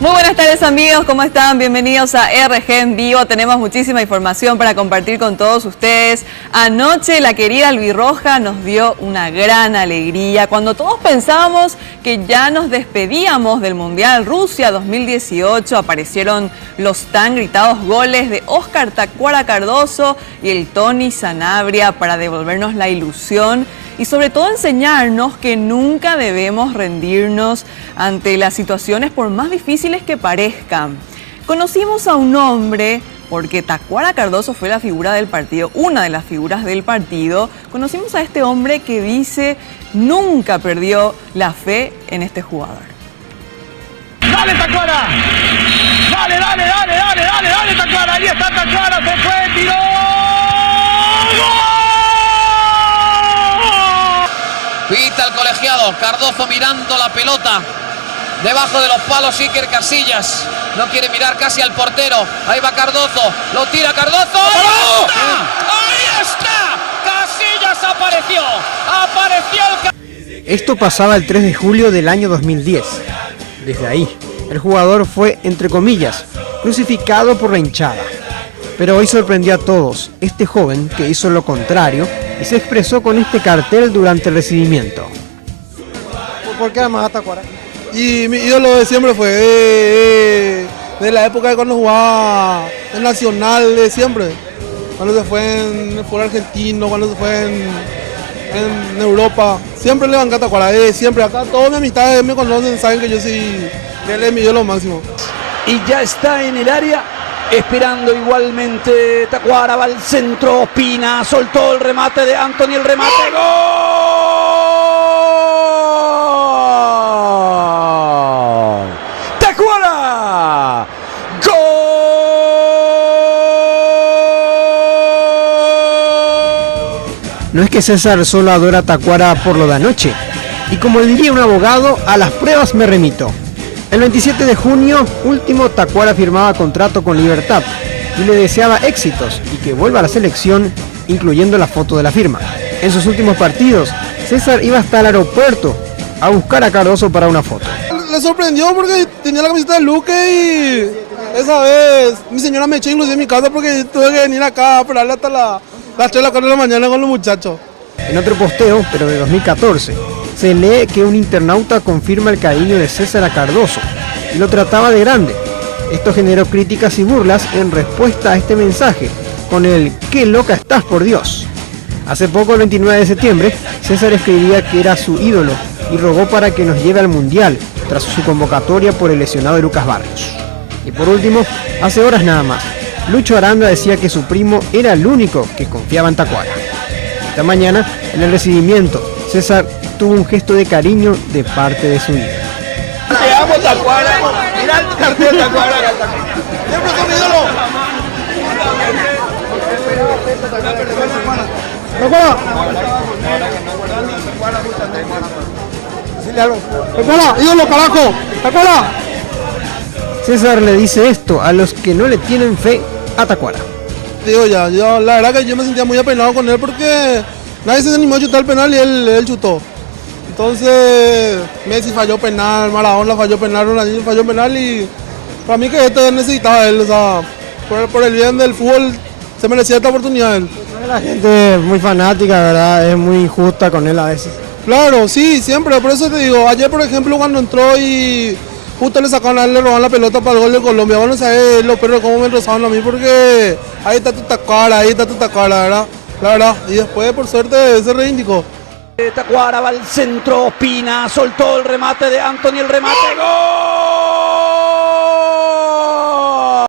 Muy buenas tardes amigos, ¿cómo están? Bienvenidos a RG en vivo. Tenemos muchísima información para compartir con todos ustedes. Anoche la querida albirroja nos dio una gran alegría. Cuando todos pensábamos que ya nos despedíamos del Mundial Rusia 2018, aparecieron los tan gritados goles de Óscar Tacuara Cardoso y el Tony Sanabria para devolvernos la ilusión y sobre todo enseñarnos que nunca debemos rendirnos ante las situaciones por más difíciles que parezcan. Conocimos a un hombre, porque Tacuara Cardoso fue la figura del partido, una de las figuras del partido. Conocimos a este hombre que dice nunca perdió la fe en este jugador. ¡Dale Tacuara! ¡Dale, dale, dale, dale, dale, dale Tacuara! Ahí está Tacuara, se fue, tiró. ¡Gol! Pita el colegiado, Cardoso mirando la pelota debajo de los palos. Iker Casillas no quiere mirar casi al portero. Ahí va Cardoso, lo tira Cardoso. ¡Ahí está! ¡Ahí está! Casillas apareció el... Esto pasaba el 3 de julio del año 2010. Desde ahí, el jugador fue, entre comillas, crucificado por la hinchada. Pero hoy sorprendió a todos este joven que hizo lo contrario y se expresó con este cartel durante el recibimiento. ¿Por qué además a Tacuara? Y mi ídolo de siempre fue de la época de cuando jugaba en Nacional de siempre. Cuando se fue en el fútbol argentino, cuando se fue en Europa. Siempre le banca a Tacuara, siempre. Acá todas mis amistades me conocen, saben que yo soy, él es mi ídolo máximo. Y ya está en el área, esperando igualmente Tacuara, va al centro, Ospina, soltó el remate de Anthony, el remate, ¡gol! ¡Tacuara! ¡Gol! No es que César solo adora a Tacuara por lo de anoche, y como diría un abogado, a las pruebas me remito. El 27 de junio, último, Tacuara firmaba contrato con Libertad y le deseaba éxitos y que vuelva a la selección, incluyendo la foto de la firma. En sus últimos partidos, César iba hasta el aeropuerto a buscar a Cardoso para una foto. Le sorprendió porque tenía la camiseta de Luque y esa vez mi señora me echó inclusive en mi casa porque tuve que venir acá a esperarle hasta las 3 de la 4 de la mañana con los muchachos. En otro posteo, pero de 2014, se lee que un internauta confirma el cariño de César a Cardoso y lo trataba de grande. Esto generó críticas y burlas en respuesta a este mensaje, con el "qué loca estás, por Dios". Hace poco, el 29 de septiembre, César escribía que era su ídolo y rogó para que nos lleve al Mundial, tras su convocatoria por el lesionado Lucas Barrios. Y por último, hace horas nada más, Lucho Aranda decía que su primo era el único que confiaba en Tacuara. Esta mañana, en el recibimiento, César tuvo un gesto de cariño de parte de su ídolo. Te amo Tacuara, mirá el cartel de Tacuara. Siempre son mi ídolo. ¡Tacuara! ¡Ídolo, carajo! ¡Tacuara! César le dice esto a los que no le tienen fe a Tacuara. Digo ya, la verdad que yo me sentía muy apenado con él porque nadie se animó a chutar el penal y él chutó. Entonces Messi falló penal, Maradona falló penal, Ronaldinho falló penal y para mí que esto necesitaba él, o sea, por el bien del fútbol se merecía esta oportunidad él. La gente es muy fanática, ¿verdad? Es muy injusta con él a veces. Claro, sí, siempre, por eso te digo, ayer por ejemplo cuando entró y justo le sacaron a él, le robaron la pelota para el gol de Colombia. Bueno, sabes los perros cómo me rozaron a mí porque ahí está tu Tacuara, ¿verdad? La verdad, y después por suerte se reivindicó. Tacuara va al centro, Ospina, soltó el remate de Anthony, el remate, ¡gol!